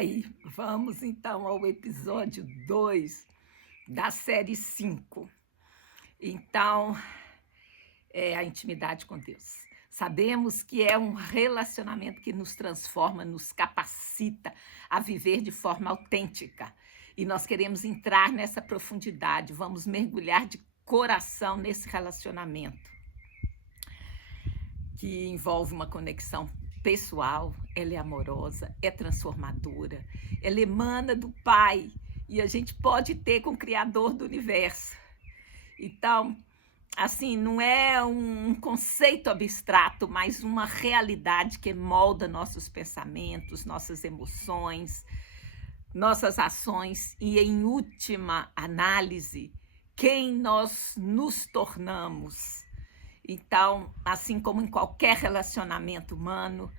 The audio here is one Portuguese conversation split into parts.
aí, vamos então ao episódio 2 da série 5. Então, é a intimidade com Deus. Sabemos que é um relacionamento que nos transforma, nos capacita a viver de forma autêntica. E nós queremos entrar nessa profundidade, vamos mergulhar de coração nesse relacionamento, que envolve uma conexão pessoal, ela é amorosa, é transformadora, ela emana do Pai e a gente pode ter com o Criador do universo. Então, assim, não é um conceito abstrato, mas uma realidade que molda nossos pensamentos, nossas emoções, nossas ações e, em última análise, quem nós nos tornamos. Então, assim como em qualquer relacionamento humano,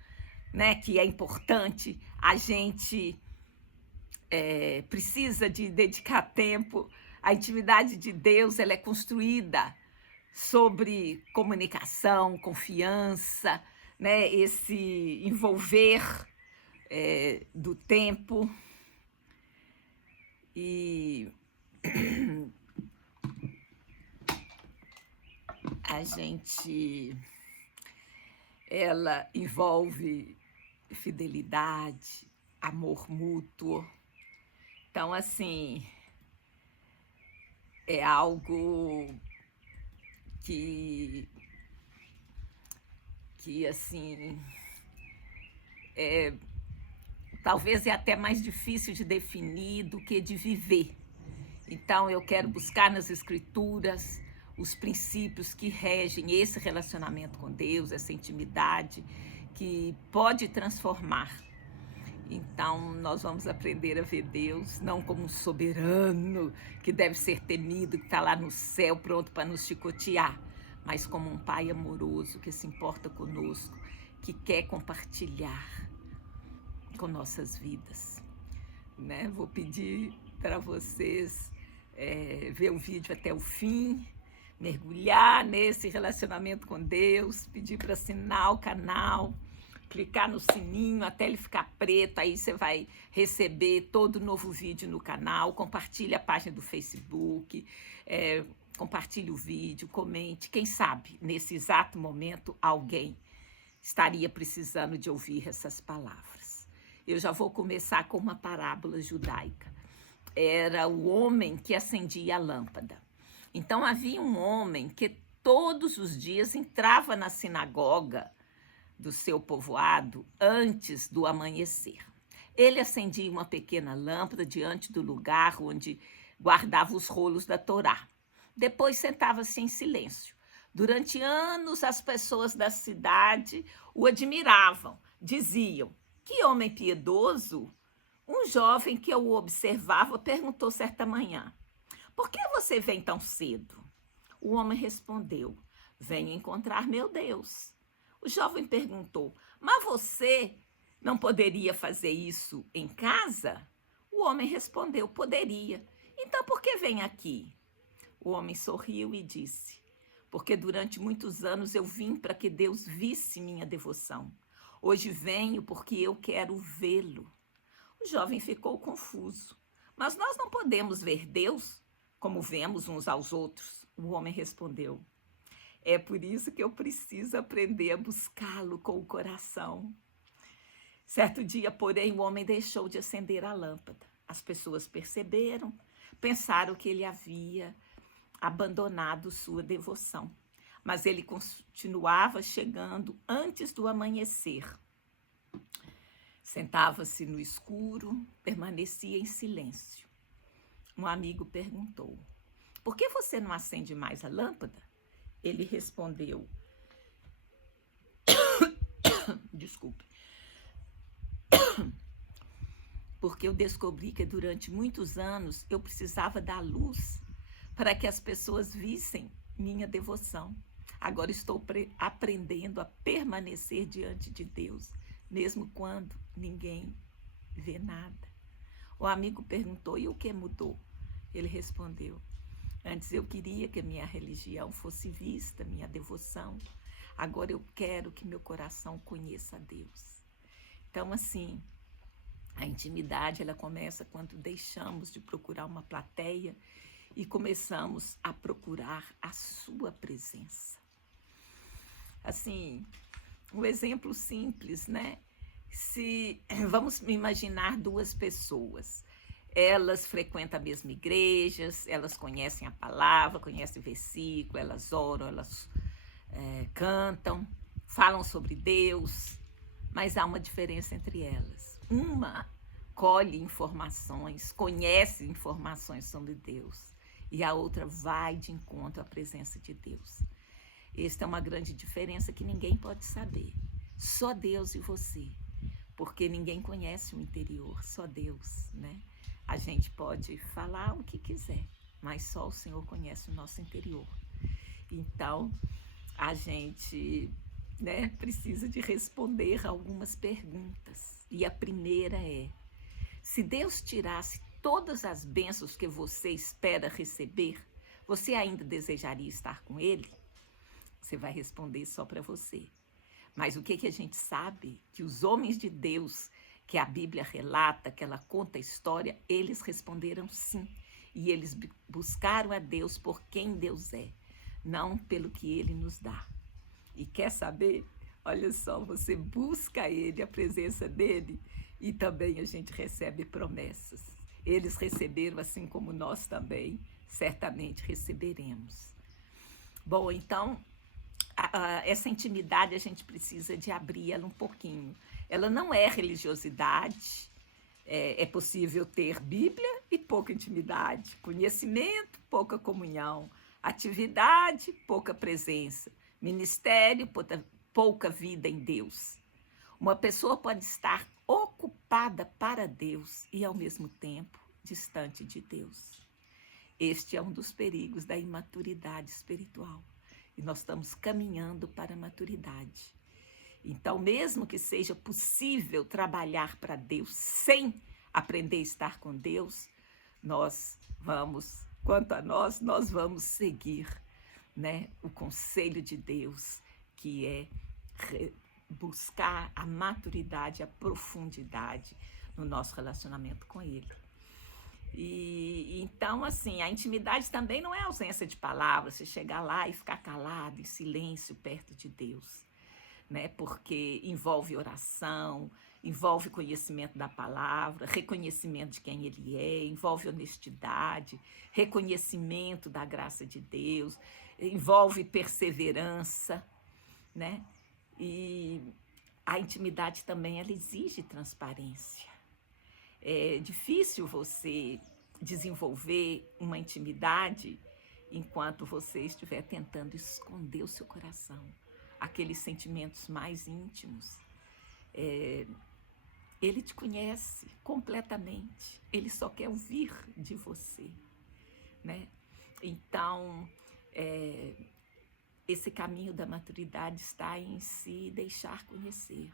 né, que é importante, a gente precisa de dedicar tempo. A intimidade de Deus, ela é construída sobre comunicação, confiança, né, esse envolver do tempo. E a gente, ela envolve fidelidade, amor mútuo. Então, assim, é algo que assim, talvez é até mais difícil de definir do que de viver. Então, eu quero buscar nas Escrituras os princípios que regem esse relacionamento com Deus, essa intimidade que pode transformar. Então, nós vamos aprender a ver Deus não como um soberano que deve ser temido, que está lá no céu pronto para nos chicotear, mas como um Pai amoroso que se importa conosco, que quer compartilhar com nossas vidas. Né? Vou pedir para vocês ver o vídeo até o fim, mergulhar nesse relacionamento com Deus, pedir para assinar o canal, clicar no sininho até ele ficar preto, aí você vai receber todo novo vídeo no canal. Compartilhe a página do Facebook, compartilhe o vídeo, comente. Quem sabe, nesse exato momento, alguém estaria precisando de ouvir essas palavras. Eu já vou começar com uma parábola judaica. Era o homem que acendia a lâmpada. Então, havia um homem que todos os dias entrava na sinagoga do seu povoado antes do amanhecer. Ele acendia uma pequena lâmpada diante do lugar onde guardava os rolos da Torá. Depois sentava-se em silêncio. Durante anos, as pessoas da cidade o admiravam. Diziam: "Que homem piedoso!" Um jovem que o observava perguntou certa manhã: "Por que você vem tão cedo?" O homem respondeu: "Venho encontrar meu Deus." O jovem perguntou: "Mas você não poderia fazer isso em casa?" O homem respondeu: "Poderia." "Então por que vem aqui?" O homem sorriu e disse: "Porque durante muitos anos eu vim para que Deus visse minha devoção. Hoje venho porque eu quero vê-lo." O jovem ficou confuso. "Mas nós não podemos ver Deus como vemos uns aos outros." O homem respondeu: "É por isso que eu preciso aprender a buscá-lo com o coração." Certo dia, porém, o homem deixou de acender a lâmpada. As pessoas perceberam, pensaram que ele havia abandonado sua devoção. Mas ele continuava chegando antes do amanhecer. Sentava-se no escuro, permanecia em silêncio. Um amigo perguntou: "Por que você não acende mais a lâmpada?" Ele respondeu: "Desculpe. Porque eu descobri que durante muitos anos eu precisava da luz para que as pessoas vissem minha devoção. Agora estou aprendendo a permanecer diante de Deus, mesmo quando ninguém vê nada." O amigo perguntou: "E o que mudou?" Ele respondeu: "Antes eu queria que a minha religião fosse vista, minha devoção. Agora eu quero que meu coração conheça a Deus." Então, assim, A intimidade, ela começa quando deixamos de procurar uma plateia e começamos a procurar a sua presença. Assim, um exemplo simples, né? Se vamos imaginar duas pessoas, elas frequentam a mesma igreja, elas conhecem a palavra, conhecem o versículo, elas oram, elas cantam, falam sobre Deus, mas há uma diferença entre elas. Uma colhe informações, conhece informações sobre Deus, e a outra vai de encontro à presença de Deus. Esta é uma grande diferença que ninguém pode saber. Só Deus e você. Porque ninguém conhece o interior, só Deus, né? A gente pode falar o que quiser, mas só o Senhor conhece o nosso interior. Então, a gente, né, precisa de responder algumas perguntas. E a primeira é: se Deus tirasse todas as bênçãos que você espera receber, você ainda desejaria estar com Ele? Você vai responder só para você. Mas o que a gente sabe? Que os homens de Deus, que a Bíblia relata, que ela conta a história, eles responderam sim. E eles buscaram a Deus por quem Deus é, não pelo que Ele nos dá. E quer saber? Olha só, você busca Ele, a presença dEle, e também a gente recebe promessas. Eles receberam assim como nós também, certamente receberemos. Bom, então, essa intimidade a gente precisa de abrir ela um pouquinho. Ela não é religiosidade, é possível ter Bíblia e pouca intimidade, conhecimento, pouca comunhão, atividade, pouca presença, ministério, pouca vida em Deus. Uma pessoa pode estar ocupada para Deus e, ao mesmo tempo, distante de Deus. Este é um dos perigos da imaturidade espiritual. E nós estamos caminhando para a maturidade. Então, mesmo que seja possível trabalhar para Deus sem aprender a estar com Deus, quanto a nós vamos seguir, né, o conselho de Deus, que é buscar a maturidade, a profundidade no nosso relacionamento com Ele. E então, assim, a intimidade também não é ausência de palavras, você chegar lá e ficar calado, em silêncio, perto de Deus, né? Porque envolve oração, envolve conhecimento da palavra, reconhecimento de quem Ele é, envolve honestidade, reconhecimento da graça de Deus, envolve perseverança, né? E a intimidade também, ela exige transparência. É difícil você desenvolver uma intimidade enquanto você estiver tentando esconder o seu coração, aqueles sentimentos mais íntimos. Ele te conhece completamente, ele só quer ouvir de você, né? Então, esse caminho da maturidade está em se deixar conhecer,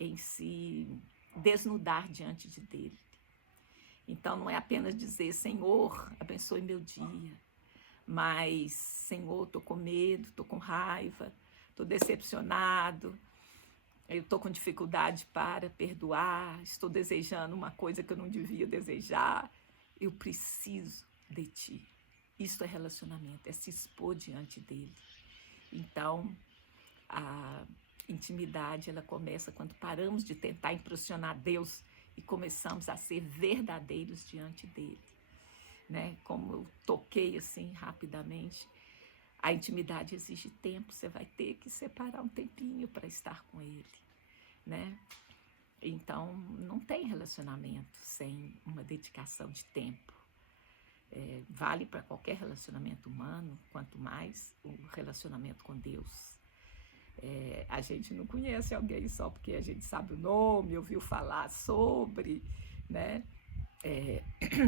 em se desnudar diante dele. Então, não é apenas dizer: Senhor, abençoe meu dia, mas, Senhor, estou com medo, estou com raiva, estou decepcionado, eu estou com dificuldade para perdoar, estou desejando uma coisa que eu não devia desejar, eu preciso de ti. Isso é relacionamento, é se expor diante dele. Então, a intimidade, ela começa quando paramos de tentar impressionar Deus e começamos a ser verdadeiros diante dele, né? Como eu toquei assim rapidamente, a intimidade exige tempo, você vai ter que separar um tempinho para estar com ele, né? Então, não tem relacionamento sem uma dedicação de tempo. Vale para qualquer relacionamento humano, quanto mais o relacionamento com Deus. A gente não conhece alguém só porque a gente sabe o nome, ouviu falar sobre, né?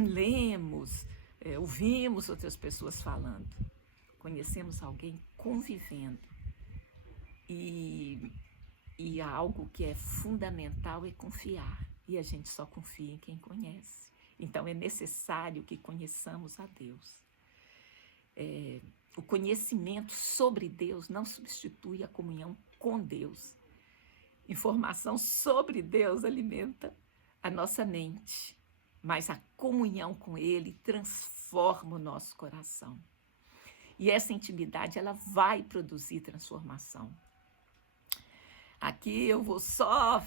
Lemos, ouvimos outras pessoas falando. Conhecemos alguém convivendo. E algo que é fundamental é confiar. E a gente só confia em quem conhece. Então, é necessário que conheçamos a Deus. O conhecimento sobre Deus não substitui a comunhão com Deus. Informação sobre Deus alimenta a nossa mente, mas a comunhão com Ele transforma o nosso coração. E essa intimidade, ela vai produzir transformação. Aqui eu vou só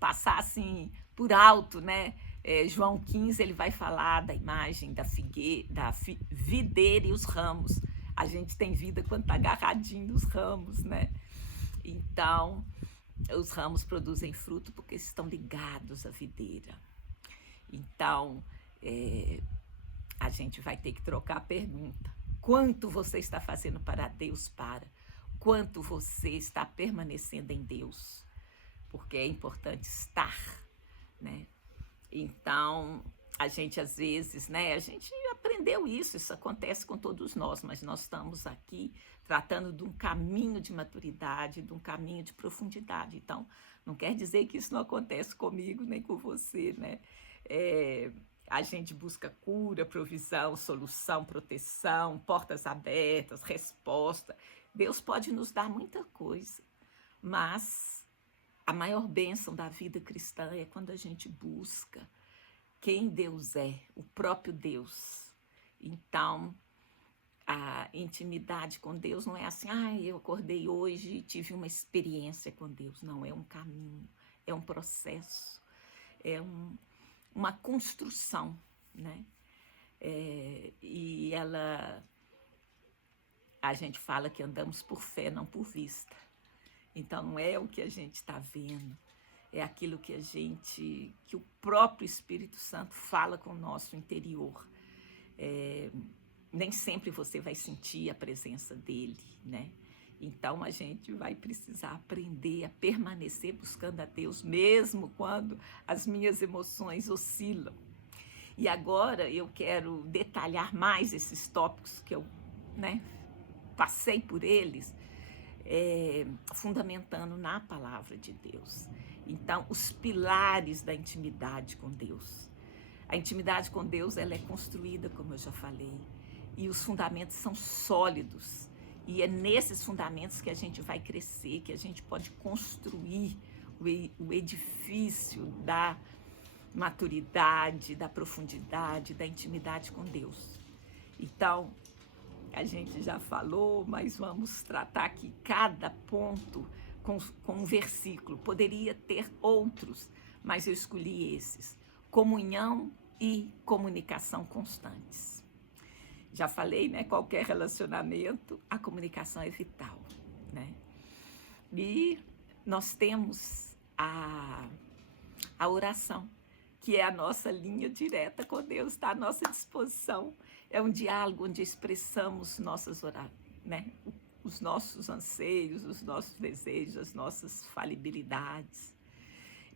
passar assim por alto, né? João 15, ele vai falar da imagem da videira e os ramos. A gente tem vida quando está agarradinho nos ramos, né? Então, os ramos produzem fruto porque estão ligados à videira. Então, a gente vai ter que trocar a pergunta. Quanto você está fazendo para Deus para? Quanto você está permanecendo em Deus? Porque é importante estar, né? Então, a gente às vezes, né? A gente aprendeu isso acontece com todos nós, mas nós estamos aqui tratando de um caminho de maturidade, de um caminho de profundidade. Então, não quer dizer que isso não acontece comigo nem com você, né? A gente busca cura, provisão, solução, proteção, portas abertas, resposta. Deus pode nos dar muita coisa, mas a maior bênção da vida cristã é quando a gente busca quem Deus é, o próprio Deus. Então, a intimidade com Deus não é assim, eu acordei hoje e tive uma experiência com Deus. Não, é um caminho, é um processo, é uma construção, né? E a gente fala que andamos por fé, não por vista. Então, não é o que a gente está vendo, é aquilo que o próprio Espírito Santo fala com o nosso interior. Nem sempre você vai sentir a presença dele, né? Então, a gente vai precisar aprender a permanecer buscando a Deus, mesmo quando as minhas emoções oscilam. E agora eu quero detalhar mais esses tópicos que eu, né, passei por eles, fundamentando na palavra de Deus. Então, os pilares da intimidade com Deus. A intimidade com Deus, ela é construída, como eu já falei, e os fundamentos são sólidos. E é nesses fundamentos que a gente vai crescer, que a gente pode construir o edifício da maturidade, da profundidade, da intimidade com Deus. Então, a gente já falou, mas vamos tratar aqui cada ponto com um versículo. Poderia ter outros, mas eu escolhi esses. Comunhão e comunicação constantes. Já falei, né? Qualquer relacionamento, a comunicação é vital, né? E nós temos a oração, que é a nossa linha direta com Deus, está à nossa disposição. É um diálogo onde expressamos né? Os nossos anseios, os nossos desejos, as nossas falibilidades.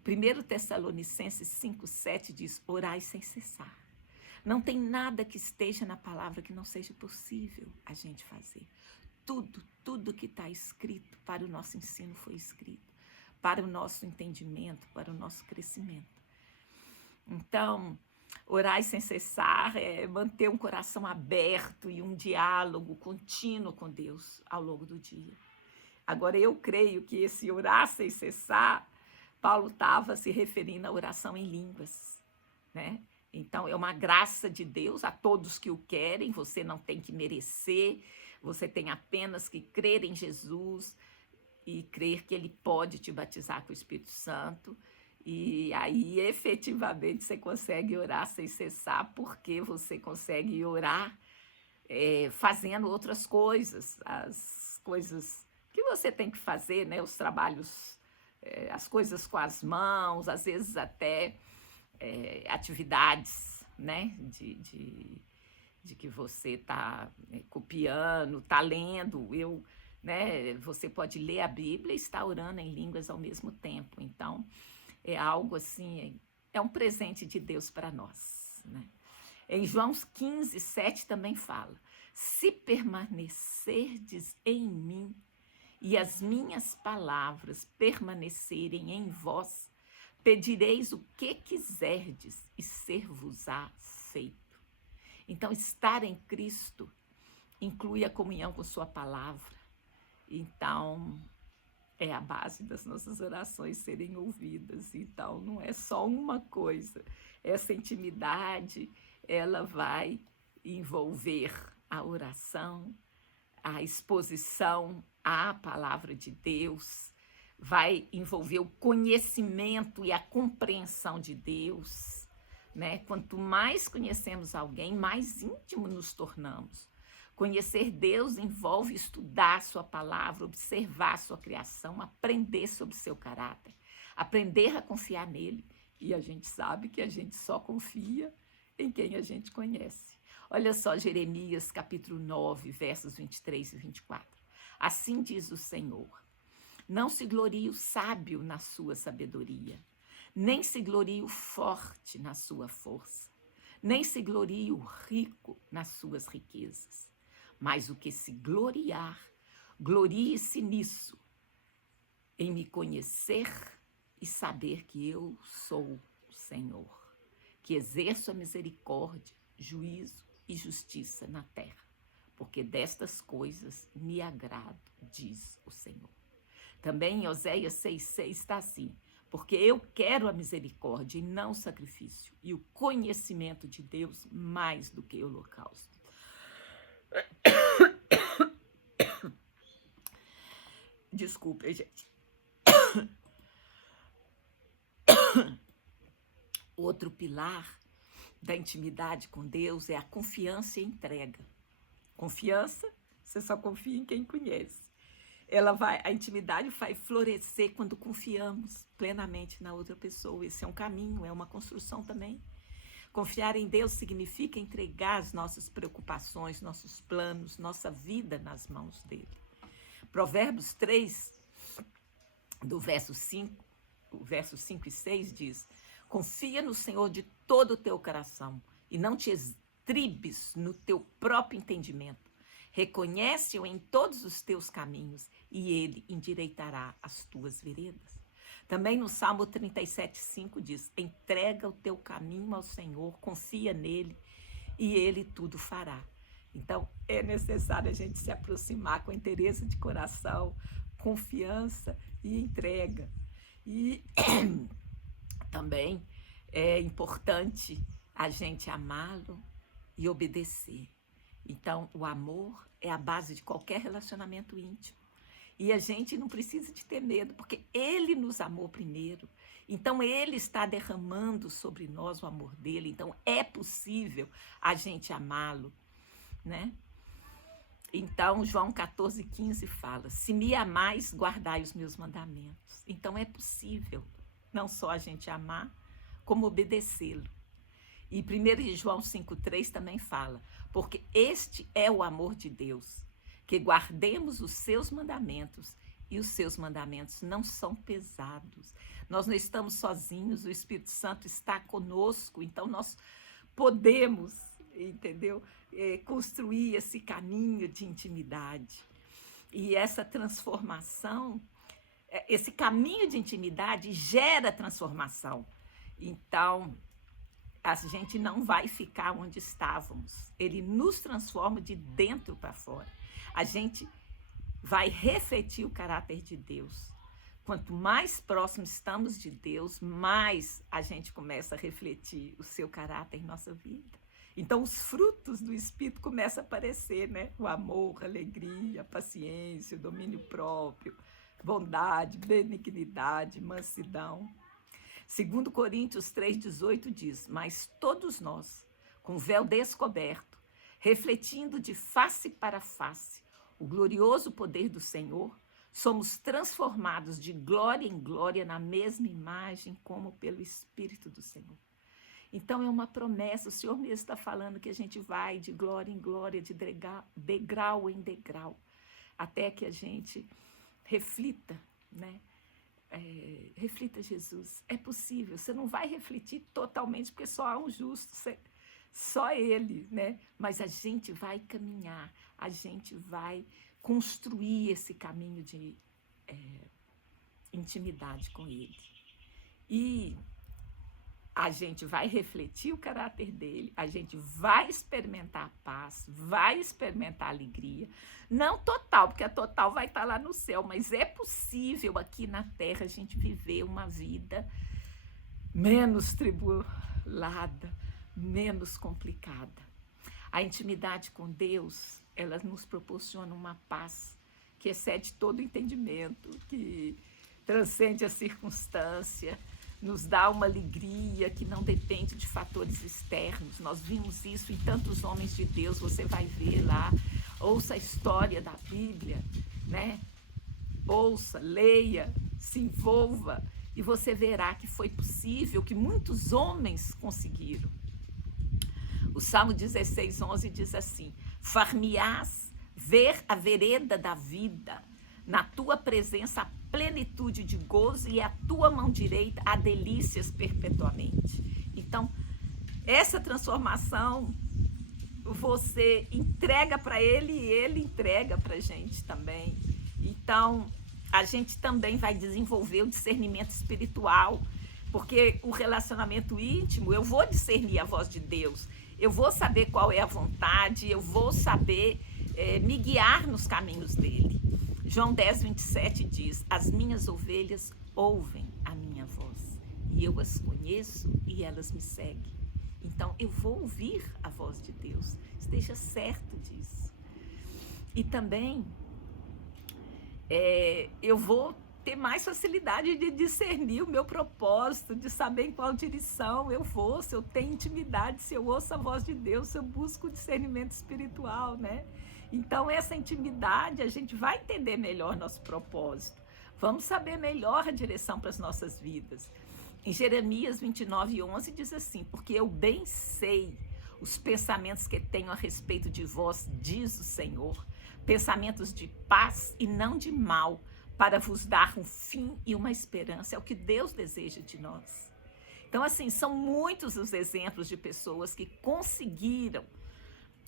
1 Tessalonicenses 5:7 diz, orai sem cessar. Não tem nada que esteja na palavra que não seja possível a gente fazer. Tudo que está escrito para o nosso ensino foi escrito, para o nosso entendimento, para o nosso crescimento. Então, orar sem cessar é manter um coração aberto e um diálogo contínuo com Deus ao longo do dia. Agora, eu creio que esse orar sem cessar, Paulo estava se referindo à oração em línguas, né? Então, é uma graça de Deus a todos que o querem, você não tem que merecer, você tem apenas que crer em Jesus e crer que Ele pode te batizar com o Espírito Santo. E aí, efetivamente, você consegue orar sem cessar, porque você consegue orar fazendo outras coisas, as coisas que você tem que fazer, né? Os trabalhos, as coisas com as mãos, às vezes até atividades, né? De que você está copiando, está lendo. Né? Você pode ler a Bíblia e estar orando em línguas ao mesmo tempo. Então, é algo assim, é um presente de Deus para nós, né? Em João 15:7 também fala, se permanecerdes em mim e as minhas palavras permanecerem em vós, pedireis o que quiserdes e ser-vos-á feito. Então, estar em Cristo inclui a comunhão com sua palavra. Então, é a base das nossas orações serem ouvidas. Então, não é só uma coisa. Essa intimidade, ela vai envolver a oração, a exposição à palavra de Deus, vai envolver o conhecimento e a compreensão de Deus, né? Quanto mais conhecemos alguém, mais íntimo nos tornamos. Conhecer Deus envolve estudar sua palavra, observar sua criação, aprender sobre seu caráter, aprender a confiar nele. E a gente sabe que a gente só confia em quem a gente conhece. Olha só Jeremias capítulo 9, versos 23 e 24. Assim diz o Senhor: não se glorie o sábio na sua sabedoria, nem se glorie o forte na sua força, nem se glorie o rico nas suas riquezas. Mas o que se gloriar, glorie-se nisso, em me conhecer e saber que eu sou o Senhor, que exerço a misericórdia, juízo e justiça na terra, porque destas coisas me agrado, diz o Senhor. Também em Oséias 6,6 está assim: porque eu quero a misericórdia e não o sacrifício, e o conhecimento de Deus mais do que o holocausto. Desculpe, gente. Outro pilar da intimidade com Deus é a confiança e a entrega. Confiança, você só confia em quem conhece. A intimidade vai florescer quando confiamos plenamente na outra pessoa. Esse é um caminho, é uma construção também. Confiar em Deus significa entregar as nossas preocupações, nossos planos, nossa vida nas mãos dele. Provérbios 3, do verso 5 e 6 diz: confia no Senhor de todo o teu coração e não te estribes no teu próprio entendimento. Reconhece-o em todos os teus caminhos e ele endireitará as tuas veredas. Também no Salmo 37,5 diz: entrega o teu caminho ao Senhor, confia nele e ele tudo fará. Então, é necessário a gente se aproximar com interesse de coração, confiança e entrega. E também é importante a gente amá-lo e obedecer. Então, o amor é a base de qualquer relacionamento íntimo. E a gente não precisa de ter medo, porque ele nos amou primeiro. Então, ele está derramando sobre nós o amor dele. Então, é possível a gente amá-lo, né? Então, João 14,15 fala: se me amais, guardai os meus mandamentos. Então, é possível não só a gente amar, como obedecê-lo. E 1 João 5,3 também fala: porque este é o amor de Deus, que guardemos os seus mandamentos, e os seus mandamentos não são pesados. Nós não estamos sozinhos, o Espírito Santo está conosco, então nós podemos, entendeu? Construir esse caminho de intimidade. E essa transformação, esse caminho de intimidade gera transformação. Então, a gente não vai ficar onde estávamos. Ele nos transforma de dentro para fora. A gente vai refletir o caráter de Deus. Quanto mais próximos estamos de Deus, mais a gente começa a refletir o seu caráter em nossa vida. Então, os frutos do Espírito começam a aparecer, né? O amor, a alegria, a paciência, o domínio próprio, bondade, benignidade, mansidão. 2 Coríntios 3,18 diz: mas todos nós, com o véu descoberto, refletindo de face para face o glorioso poder do Senhor, somos transformados de glória em glória na mesma imagem como pelo Espírito do Senhor. Então é uma promessa, o Senhor mesmo está falando que a gente vai de glória em glória, de degrau em degrau, até que a gente reflita, né? Reflita Jesus. É possível, você não vai refletir totalmente, porque só há um justo, só ele, né? Mas a gente vai caminhar, a gente vai construir esse caminho de intimidade com ele. E a gente vai refletir o caráter dele, a gente vai experimentar a paz, vai experimentar a alegria. Não total, porque a total vai estar lá no céu, mas é possível aqui na terra a gente viver uma vida menos tribulada, menos complicada. A intimidade com Deus, ela nos proporciona uma paz que excede todo entendimento, que transcende a circunstância, nos dá uma alegria que não depende de fatores externos. Nós vimos isso em tantos homens de Deus, você vai ver lá, ouça a história da Bíblia, né? Ouça, leia, se envolva, e você verá que foi possível, que muitos homens conseguiram. O Salmo 16:11 diz assim: far-me-ás ver a vereda da vida, na tua presença a plenitude de gozo e a tua mão direita há delícias perpetuamente. Então, essa transformação você entrega para ele e ele entrega para a gente também. Então, a gente também vai desenvolver o discernimento espiritual, porque o relacionamento íntimo, eu vou discernir a voz de Deus, eu vou saber qual é a vontade, eu vou saber me guiar nos caminhos dele. João 10:27 diz: as minhas ovelhas ouvem a minha voz, e eu as conheço e elas me seguem. Então, eu vou ouvir a voz de Deus, esteja certo disso. E também, eu vou ter mais facilidade de discernir o meu propósito, de saber em qual direção eu vou, se eu tenho intimidade, se eu ouço a voz de Deus, se eu busco o discernimento espiritual, né? Então, essa intimidade, a gente vai entender melhor nosso propósito. Vamos saber melhor a direção para as nossas vidas. Em Jeremias 29:11 diz assim: porque eu bem sei os pensamentos que tenho a respeito de vós, diz o Senhor, pensamentos de paz e não de mal, para vos dar um fim e uma esperança. É o que Deus deseja de nós. Então, assim, são muitos os exemplos de pessoas que conseguiram.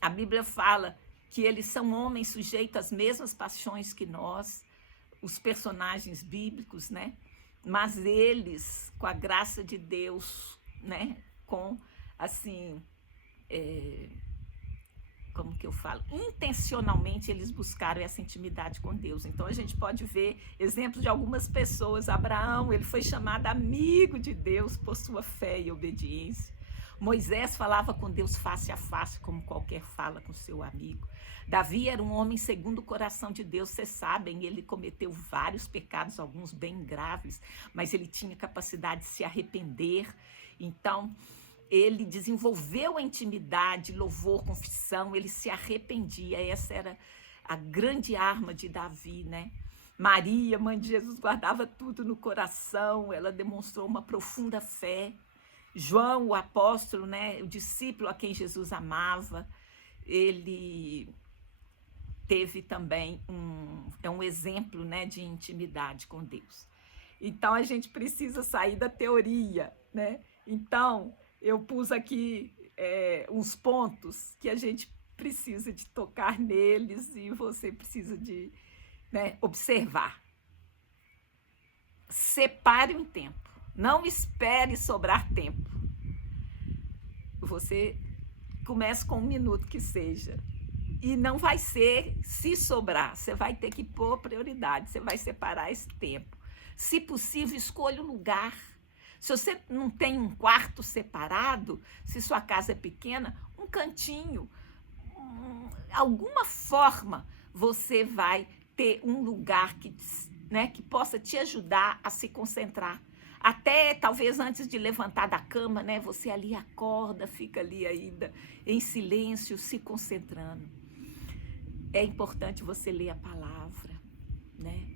A Bíblia fala que eles são homens sujeitos às mesmas paixões que nós, os personagens bíblicos, né? Mas eles, com a graça de Deus, né? Com, assim, como que eu falo? Intencionalmente eles buscaram essa intimidade com Deus. Então a gente pode ver exemplos de algumas pessoas. Abraão, ele foi chamado amigo de Deus por sua fé e obediência. Moisés falava com Deus face a face, como qualquer fala com seu amigo. Davi era um homem segundo o coração de Deus, vocês sabem, ele cometeu vários pecados, alguns bem graves, mas ele tinha capacidade de se arrepender. Então, ele desenvolveu a intimidade, louvor, confissão, ele se arrependia. Essa era a grande arma de Davi, né? Maria, mãe de Jesus, guardava tudo no coração, ela demonstrou uma profunda fé. João, o apóstolo, né, o discípulo a quem Jesus amava, ele teve também um exemplo, né, de intimidade com Deus. Então, a gente precisa sair da teoria, né? Então, eu pus aqui uns pontos que a gente precisa de tocar neles e você precisa de, né, observar. Separe um tempo. Não espere sobrar tempo. Você começa com 1 minuto que seja. E não vai ser se sobrar. Você vai ter que pôr prioridade. Você vai separar esse tempo. Se possível, escolha um lugar. Se você não tem um quarto separado, se sua casa é pequena, um cantinho. Alguma forma você vai ter um lugar que, né, que possa te ajudar a se concentrar. Até talvez antes de levantar da cama, né, você ali acorda, fica ali ainda em silêncio, se concentrando. É importante você ler a palavra, né?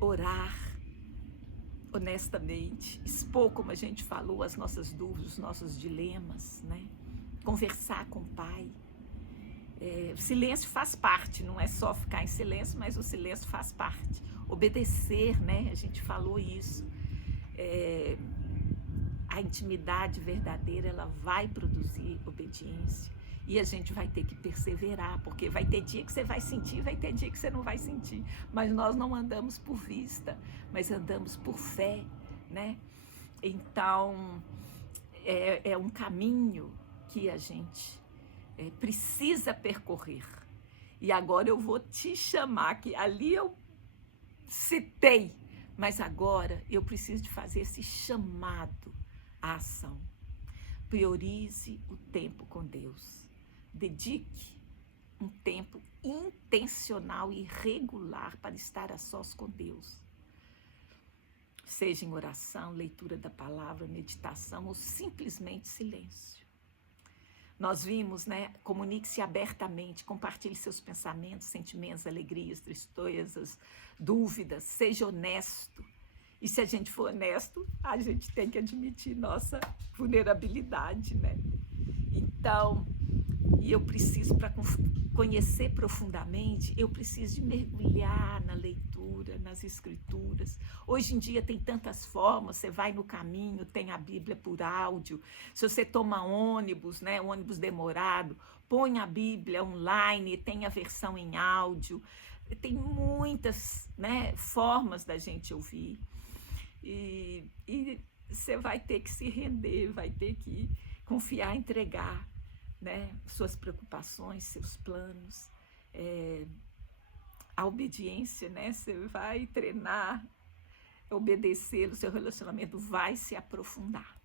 Orar honestamente, expor, como a gente falou, as nossas dúvidas, os nossos dilemas, né? Conversar com o Pai. O silêncio faz parte, não é só ficar em silêncio, mas o silêncio faz parte. Obedecer, né? A gente falou isso. A intimidade verdadeira, ela vai produzir obediência. E a gente vai ter que perseverar, porque vai ter dia que você vai sentir, vai ter dia que você não vai sentir. Mas nós não andamos por vista, mas andamos por fé, né? Então, é um caminho que a gente precisa percorrer. E agora eu vou te chamar, que ali eu citei, mas agora eu preciso de fazer esse chamado à ação. Priorize o tempo com Deus. Dedique um tempo intencional e regular para estar a sós com Deus. Seja em oração, leitura da palavra, meditação ou simplesmente silêncio. Nós vimos, né? Comunique-se abertamente, compartilhe seus pensamentos, sentimentos, alegrias, tristezas, dúvidas, seja honesto. E se a gente for honesto, a gente tem que admitir nossa vulnerabilidade, né? Então, e eu preciso, para conhecer profundamente, eu preciso de mergulhar na leitura, nas escrituras. Hoje em dia tem tantas formas, você vai no caminho, tem a Bíblia por áudio. Se você toma ônibus, né, ônibus demorado, põe a Bíblia online, tem a versão em áudio. Tem muitas, né, formas da gente ouvir. E você vai ter que se render, vai ter que confiar, entregar, né, suas preocupações, seus planos, a obediência, né, você vai treinar, obedecer, o seu relacionamento vai se aprofundar.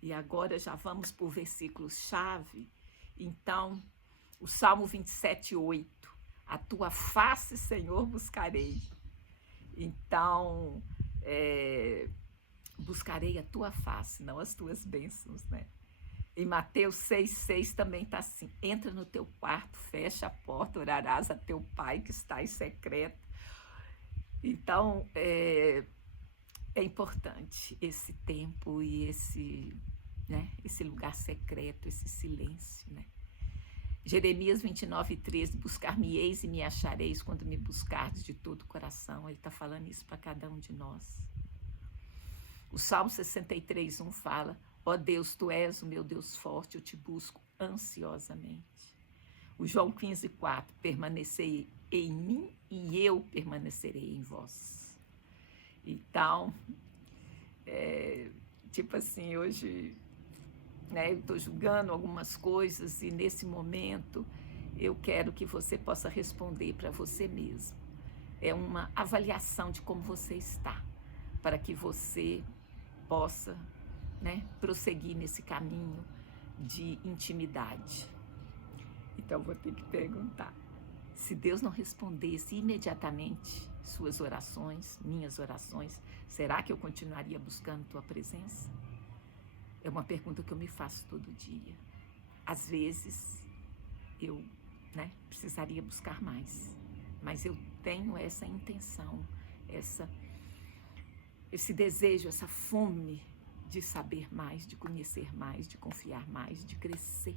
E agora já vamos para o versículo-chave. Então, o Salmo 27:8, a tua face, Senhor, buscarei. Então, buscarei a tua face, não as tuas bênçãos, né? Em Mateus 6:6 também está assim: entra no teu quarto, fecha a porta, orarás a teu pai que está em secreto. Então, é importante esse tempo e esse lugar secreto, esse silêncio, né? Jeremias 29:13, buscar-me-eis e me achareis quando me buscardes de todo o coração. Ele está falando isso para cada um de nós. O Salmo 63:1 fala: ó Deus, tu és o meu Deus forte, eu te busco ansiosamente. O João 15:4, permanecei em mim e eu permanecerei em vós. Então, tipo assim, hoje, né, eu estou julgando algumas coisas e nesse momento eu quero que você possa responder para você mesmo. É uma avaliação de como você está, para que você possa, né, prosseguir nesse caminho de intimidade. Então, vou ter que perguntar: se Deus não respondesse imediatamente suas orações, minhas orações, será que eu continuaria buscando tua presença? É uma pergunta que eu me faço todo dia. Às vezes, eu, né, precisaria buscar mais, mas eu tenho essa intenção, esse desejo, essa fome de saber mais, de conhecer mais, de confiar mais, de crescer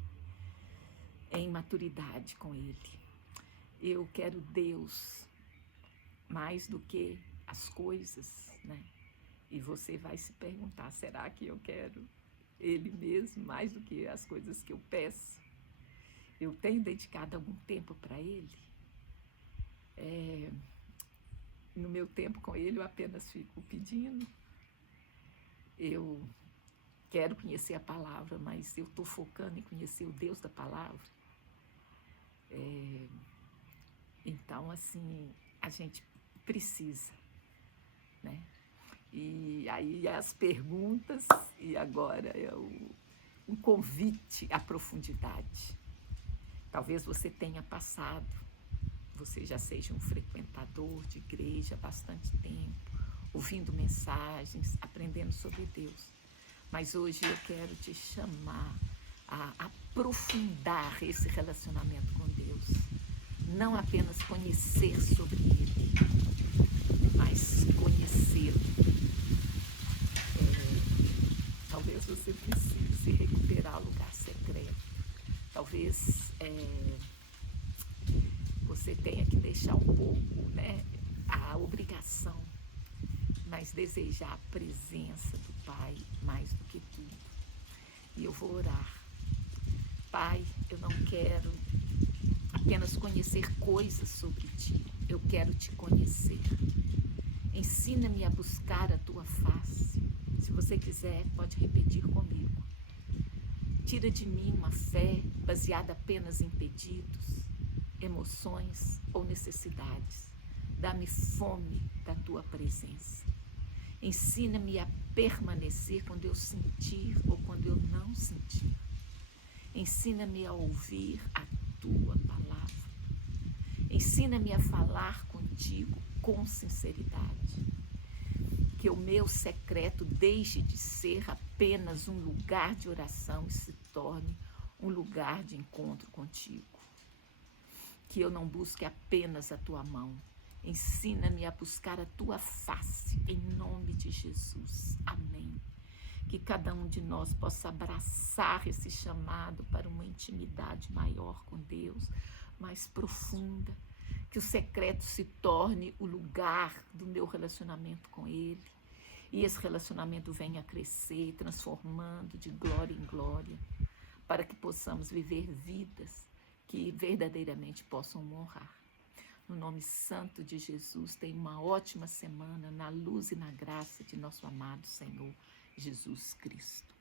em maturidade com Ele. Eu quero Deus mais do que as coisas, né? E você vai se perguntar: será que eu quero Ele mesmo mais do que as coisas que eu peço? Eu tenho dedicado algum tempo para Ele? No meu tempo com Ele, eu apenas fico pedindo. Eu quero conhecer a palavra, mas eu estou focando em conhecer o Deus da palavra. Então, assim, a gente precisa, né? E aí as perguntas, e agora é um convite à profundidade. Talvez você tenha passado, você já seja um frequentador de igreja há bastante tempo, ouvindo mensagens, aprendendo sobre Deus. Mas hoje eu quero te chamar a aprofundar esse relacionamento com Deus. Não apenas conhecer sobre Ele, mas conhecê-lo. Talvez você precise recuperar o lugar secreto. Talvez você tenha que deixar um pouco, né, a obrigação, mas desejar a presença do Pai mais do que tudo. E eu vou orar. Pai, eu não quero apenas conhecer coisas sobre Ti, eu quero Te conhecer. Ensina-me a buscar a Tua face. Se você quiser, pode repetir comigo. Tira de mim uma fé baseada apenas em pedidos, emoções ou necessidades. Dá-me fome da tua presença. Ensina-me a permanecer quando eu sentir ou quando eu não sentir. Ensina-me a ouvir a tua palavra. Ensina-me a falar contigo com sinceridade. Que o meu secreto deixe de ser apenas um lugar de oração e se torne um lugar de encontro contigo. Que eu não busque apenas a tua mão. Ensina-me a buscar a tua face, em nome de Jesus. Amém. Que cada um de nós possa abraçar esse chamado para uma intimidade maior com Deus, mais profunda. Que o secreto se torne o lugar do meu relacionamento com Ele. E esse relacionamento venha a crescer, transformando de glória em glória, para que possamos viver vidas que verdadeiramente possam honrar. No nome santo de Jesus, tenha uma ótima semana na luz e na graça de nosso amado Senhor Jesus Cristo.